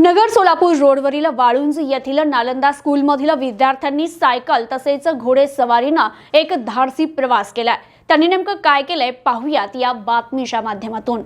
नगर सोलापूर रोडवरील वाळुंज येथील नालंदा स्कूलमधील विद्यार्थ्यांनी सायकल तसेच घोडेसवारीनं एक धाडसी प्रवास केलाय. त्यांनी नेमकं काय केलंय पाहूयात या बातमीच्या माध्यमातून.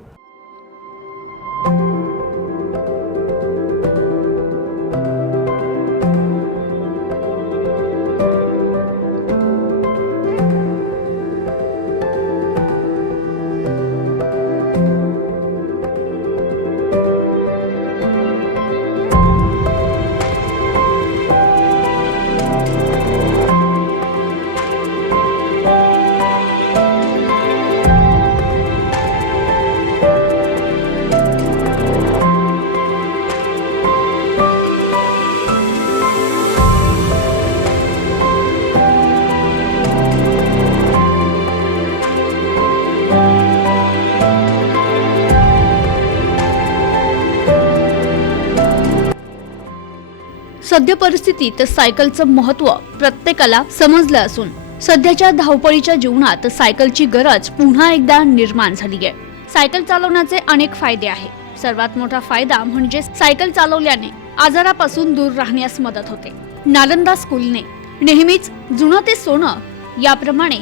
सद्य परिस्थितीत सायकलचं महत्त्व प्रत्येकाला समजलं असून सध्याच्या धावपळीच्या जीवनात सायकलची गरज पुन्हा एकदा निर्माण झाली आहे. सायकल चालवण्याचे अनेक फायदे आहेत सर्वात मोठा फायदा म्हणजे सायकल चालवल्याने आजारापासून दूर राहण्यास मदत होते. नालंदा स्कूलने नेहमीच जुनं ते सोनं याप्रमाणे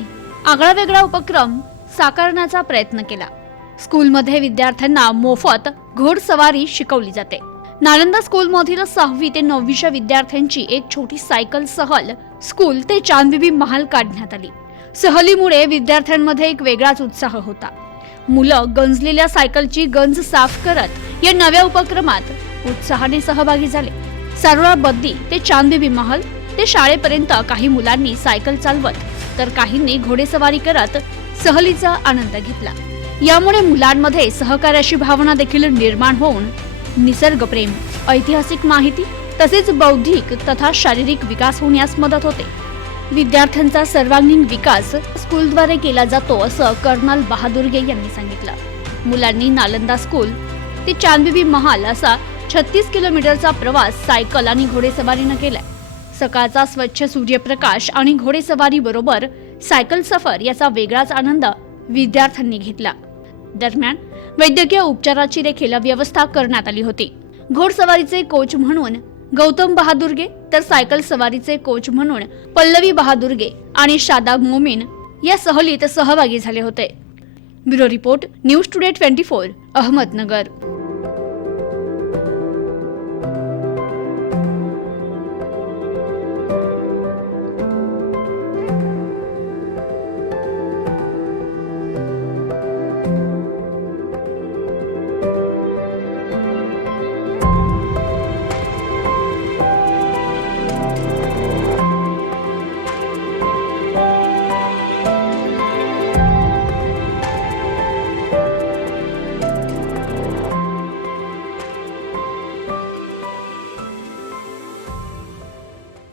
आगळा वेगळा उपक्रम साकारण्याचा प्रयत्न केला. स्कूलमध्ये विद्यार्थ्यांना मोफत घोडसवारी शिकवली जाते. नालंदा स्कूलमधील सहावी ते नववीच्या विद्यार्थ्यांची एक छोटी सायकल सहल स्कूल ते चांदबिबी महाल काढण्यात आली. सहलीमुळे विद्यार्थ्यांमध्ये एक वेगळाच उत्साह होता. मुलं गंजलेल्या सायकलची गंज साफ करत या नव्या उपक्रमात उत्साहाने सहभागी झाले. सारोळा बद्दी ते चांदबिबी महल ते शाळेपर्यंत काही मुलांनी सायकल चालवत तर काहींनी घोडेसवारी करत सहलीचा आनंद घेतला. यामुळे मुलांमध्ये सहकार्याची भावना देखील निर्माण होऊन निसर्गप्रेम ऐतिहासिक माहिती तसेच बौद्धिक तथा शारीरिक विकास होण्यास मदत होते. विद्यार्थ्यांचा सर्वांगीण विकास स्कूलद्वारे केला जातो असं कर्नल बहादुरगे यांनी सांगितलं. मुलांनी नालंदा स्कूल ते चांदबिबी महाल असा छत्तीस किलोमीटरचा प्रवास सायकल आणि घोडेसवारीनं केलाय. सकाळचा स्वच्छ सूर्यप्रकाश आणि घोडेसवारी बरोबर सायकल सफर याचा वेगळाच आनंद विद्यार्थ्यांनी घेतला. दरम्यान वैद्यकीय उपचाराची देखील व्यवस्था करण्यात आली होती. घोडसवारीचे कोच म्हणून गौतम बहादुर्गे तर सायकल सवारीचे कोच म्हणून पल्लवी बहादुर्गे आणि शादाब मोमीन या सहलीत सहभागी झाले होते. Bureau report news today twenty four Ahmednagar.